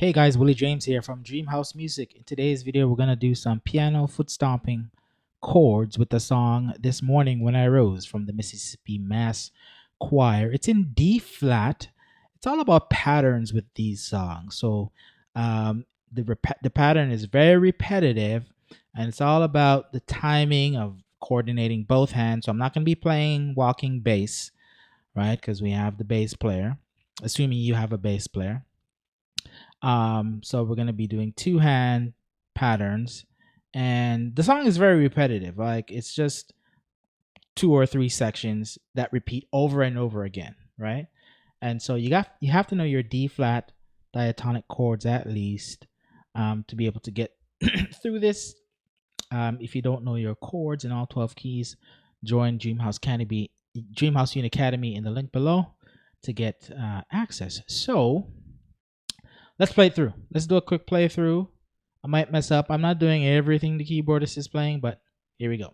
Hey guys, Willie James here from DreamHouse Music. In today's video, we're going to do some piano foot stomping chords with the song This Morning When I Rose from the Mississippi Mass Choir. It's in D flat. It's all about patterns with these songs. So the pattern is very repetitive and it's all about the timing of coordinating both hands. So I'm not going to be playing walking bass, right? Because we have the bass player, assuming you have a bass player. So we're going to be doing two hand patterns, and the song is very repetitive. Like it's just two or three sections that repeat over and over again, right? And so you have to know your D flat diatonic chords at least to be able to get through this. If you don't know your chords in all 12 keys, join DreamHouse Unicademy in the link below to get access. So let's play it through. Let's do a quick playthrough. I might mess up. I'm not doing everything the keyboardist is playing, but here we go.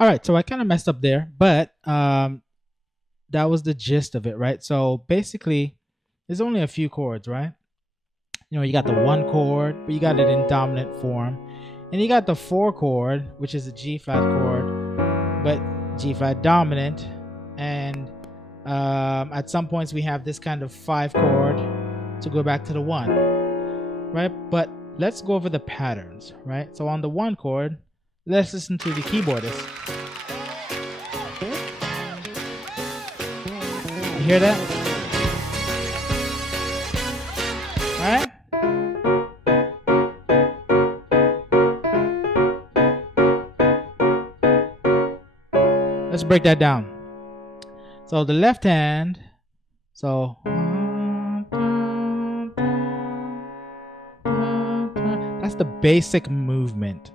All right, so I kind of messed up there, but that was the gist of it, right? So basically, there's only a few chords, right? You know, you got the one chord, but you got it in dominant form. And you got the four chord, which is a G flat chord, but G flat dominant. And at some points, we have this kind of five chord to go back to the one, right? But let's go over the patterns, right? So on the one chord, let's listen to the keyboardist. You hear that? All right? Let's break that down. So the left hand, so that's the basic movement.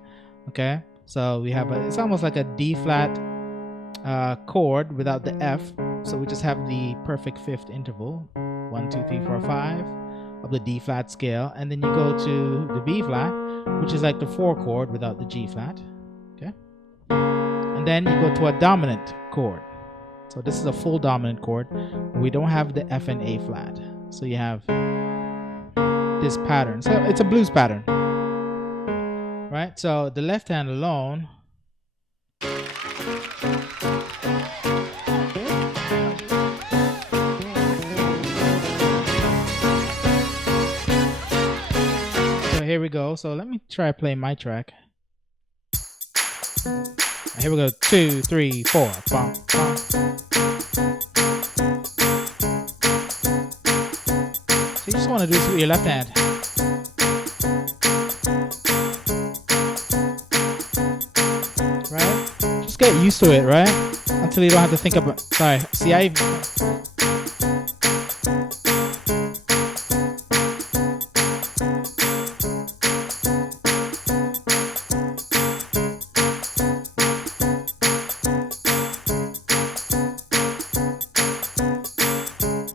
Okay? So we have it's almost like a D flat chord without the F. So we just have the perfect fifth interval, 1, 2, 3, 4, 5 of the D flat scale, and then you go to the B flat, which is like the 4 chord without the G flat. Okay, and then you go to a dominant chord. So this is a full dominant chord. We don't have the F and A flat, so you have this pattern. So it's a blues pattern. Right, so the left hand alone, so here we go. So let me try playing my track. Here we go, 2, 3, 4. Bum, bum. So you just want to do this with your left hand. Get used to it, right? Until you don't have to think about. Sorry, see,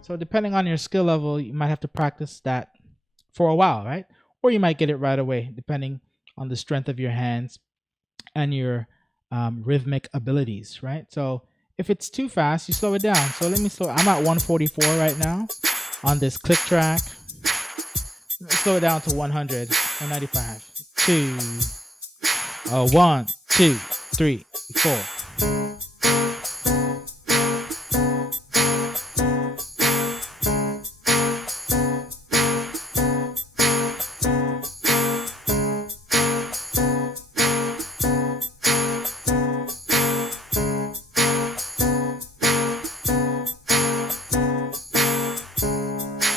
So depending on your skill level, you might have to practice that for a while, right? Or you might get it right away, depending on the strength of your hands and your rhythmic abilities, right? So if it's too fast, you slow it down. So let me slow. I'm at 144 right now on this click track. Let me slow it down to 100, 195. 1, 2, 3, 4.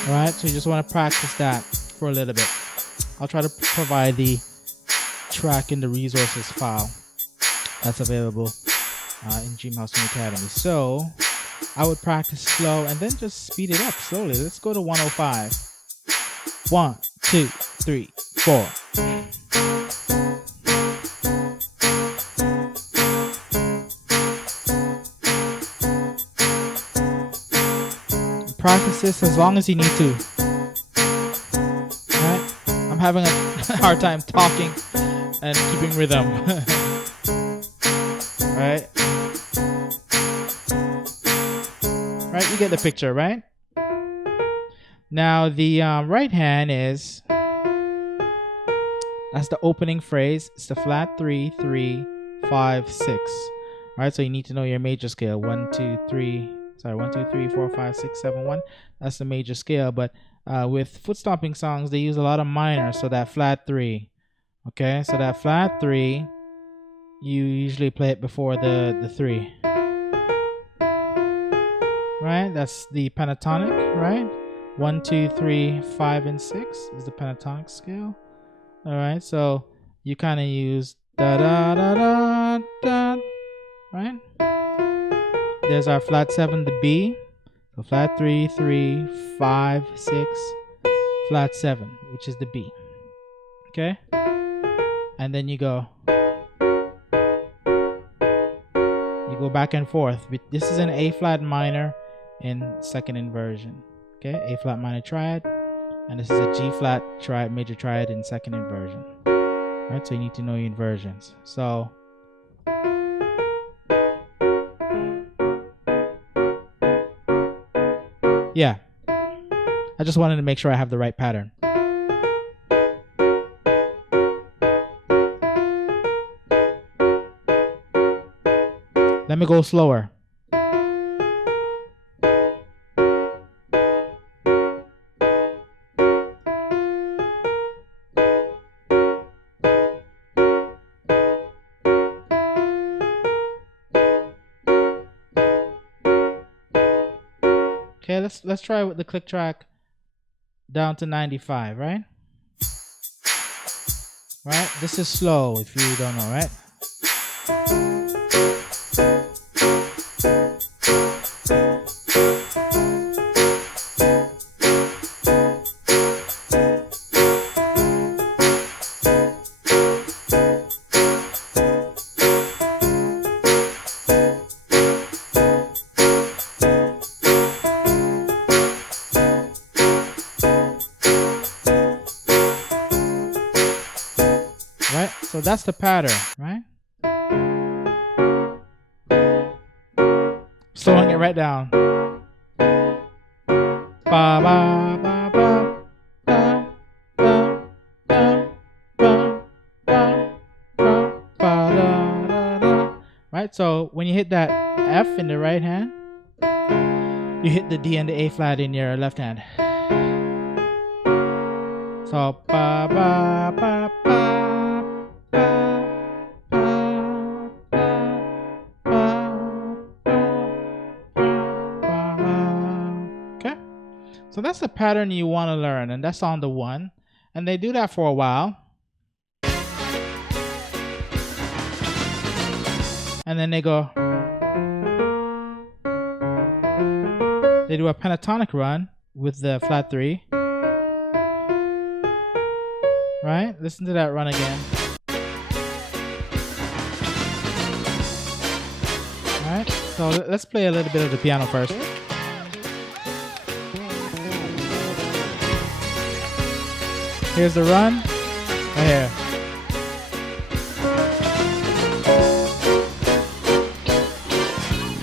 Alright, so you just want to practice that for a little bit. I'll try to provide the track in the resources file that's available in DreamHouse Unicademy. So I would practice slow and then just speed it up slowly. Let's go to 105. 1, 2, 3, 4. Practice this as long as you need to. Right? I'm having a hard time talking and keeping rhythm. Right? Right? You get the picture, right? Now the right hand is, that's the opening phrase. It's the flat 3, 3, 5, 6. All right, so you need to know your major scale. 1, 2, 3. Sorry, 1, 2, 3, 4, 5, 6, 7, 1. That's the major scale. But with foot stomping songs, they use a lot of minor. So that flat 3. Okay, so that flat 3, you usually play it before the 3. Right? That's the pentatonic, right? 1, 2, 3, 5, and 6 is the pentatonic scale. All right, so you kind of use da da da da da, right? There's our flat 7, the B. So flat 3, 3, 5, 6, flat 7, which is the B. Okay? And then you go back and forth. This is an A flat minor in second inversion. Okay? A flat minor triad. And this is a G flat triad, major triad in second inversion. Right? So you need to know your inversions. So yeah, I just wanted to make sure I have the right pattern. Let me go slower. Okay, let's try with the click track down to 95, right? Right? This is slow if you don't know, right? Right? So that's the pattern, right? Slowing it right down. Ba ba ba ba ba ba ba ba ba ba ba da. Right? So when you hit that F in the right hand, you hit the D and the A flat in your left hand. So ba ba ba ba. So that's the pattern you want to learn, and that's on the 1. And they do that for a while. And then they go. They do a pentatonic run with the flat 3. Right? Listen to that run again. Alright, so let's play a little bit of the piano first. Here's the run. Right here.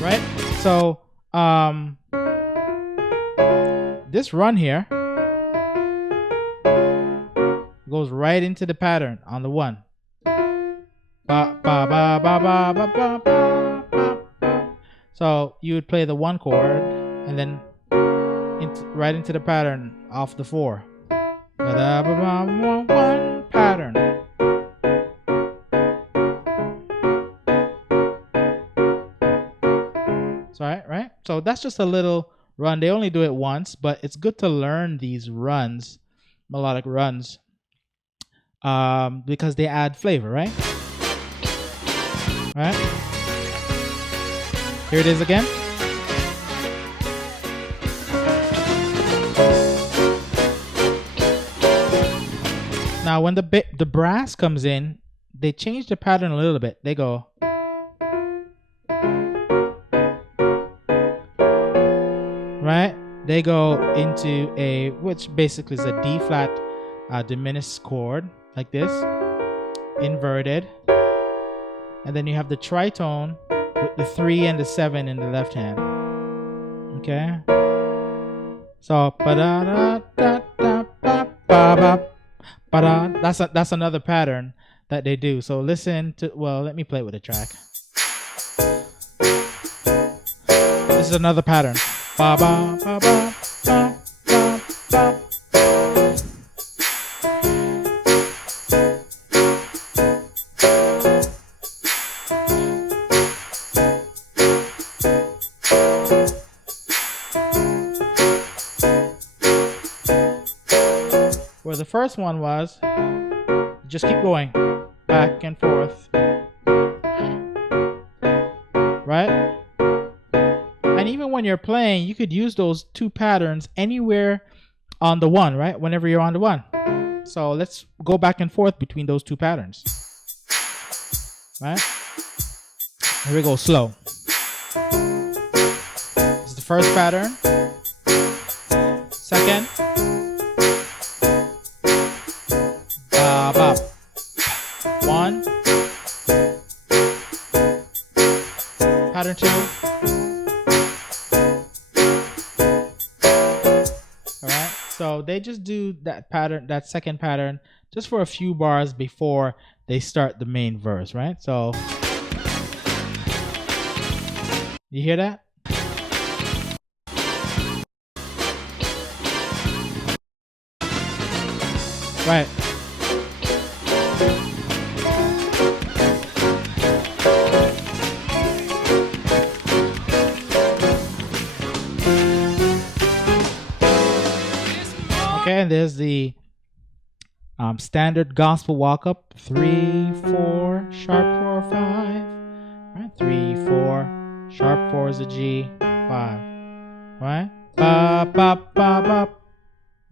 Right? So this run here goes right into the pattern on the one. Ba, ba, ba, ba, ba, ba, ba, ba, ba. So you would play the one chord and then right into the pattern off the four. Ba, da, ba, ba, ba, one pattern. So right? So that's just a little run. They only do it once, but it's good to learn these runs, melodic runs, because they add flavor, right? Right? Here it is again. Now when the brass comes in, they change the pattern a little bit. They go right? They go into a, which basically is a D flat diminished chord like this, inverted. And then you have the tritone with the 3 and the 7 in the left hand. Okay? So that's another pattern that they do. So listen to, well, let me play it with a track. This is another pattern. Ba ba ba ba ba ba ba. Where the first one was, just keep going back and forth, right? And even when you're playing, you could use those two patterns anywhere on the one, right? Whenever you're on the one. So let's go back and forth between those two patterns, right? Here we go, slow. This is the first pattern. Second. Ba. 1. Pattern 2. Alright, so they just do that pattern, that second pattern, just for a few bars before they start the main verse, right? So, you hear that? Right. Okay, and there's the standard gospel walk up, 3 4 sharp 4 5, right? 3 4 sharp 4 is a G, 5, right? Ba ba ba ba.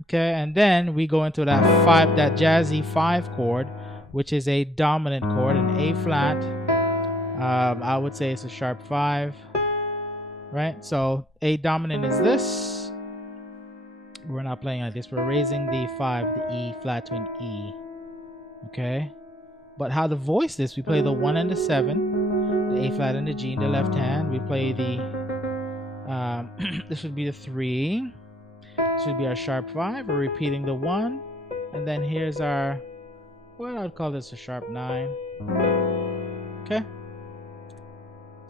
Okay, and then we go into that 5, that jazzy 5 chord, which is a dominant chord, an A flat. I would say it's a sharp 5, right? So A dominant is this. We're not playing like this. We're raising the 5, the E flat to an E. Okay, but how to voice this? We play the 1 and the 7, the A flat and the G in the left hand. We play the this would be the 3. This would be our sharp 5. We're repeating the 1, and then here's our, well, I would call this a sharp 9. Okay,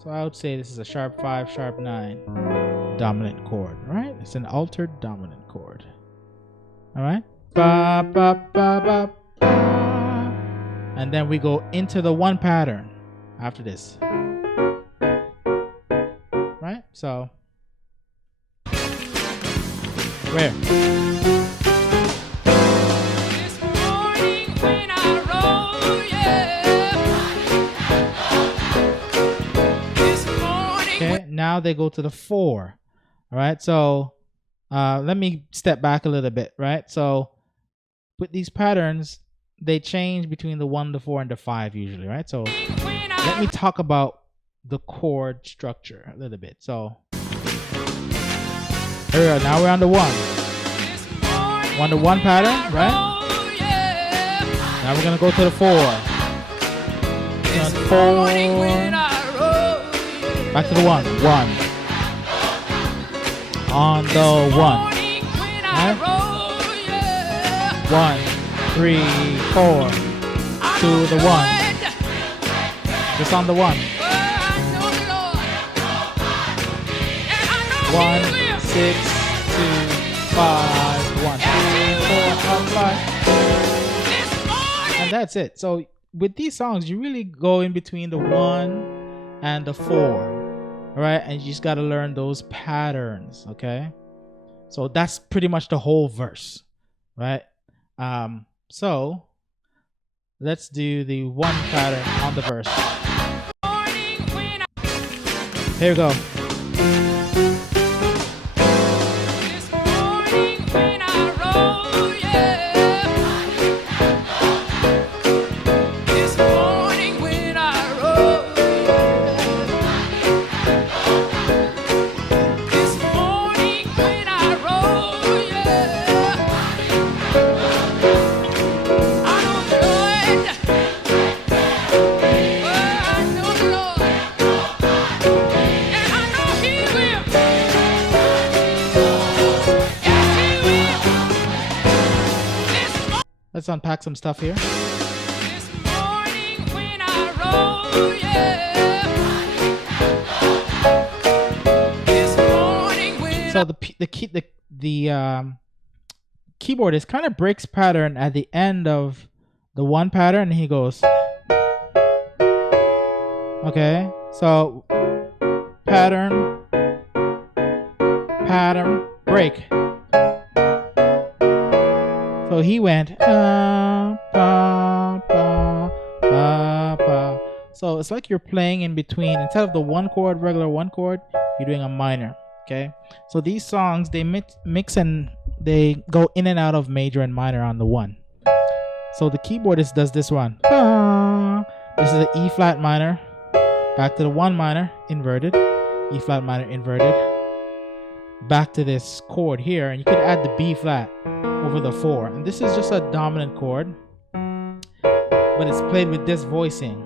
so I would say this is a sharp 5, sharp 9 dominant chord, right? It's an altered dominant chord. All right, ba ba ba ba ba, and then we go into the 1 pattern after this, right? So where? This morning when I roll, yeah. This morning. Okay, now they go to the 4. All right, so let me step back a little bit, right? So with these patterns, they change between the 1, the 4, and the 5 usually, right? So let me talk about the chord structure a little bit. So here we go. Now we're on the 1. On the 1 pattern, right? Now we're gonna go to the 4. Four. Back to the 1. 1. On the 1. Right? 1, 3, 4. To the 1. Just on the 1. 1, 6, 2, 5, 1, 3, 4, 5. And that's it. So with these songs, you really go in between the 1 and the 4. All right, and you just got to learn those patterns. Okay, so that's pretty much the whole verse, right? So let's do the 1 pattern on the verse. Here we go. Let's unpack some stuff here. This morning when I roll, yeah. This morning when so the keyboardist kind of breaks pattern at the end of the 1 pattern, and he goes. Okay, so pattern, break. So he went pa, pa, pa. So it's like you're playing in between. Instead of the 1 chord, regular 1 chord, you're doing a minor. Okay. So these songs, they mix and they go in and out of major and minor on the 1. So the keyboardist does this one. This is an E flat minor. Back to the 1 minor, inverted. E flat minor, inverted. Back to this chord here, and you could add the B flat over the 4, and this is just a dominant chord, but it's played with this voicing.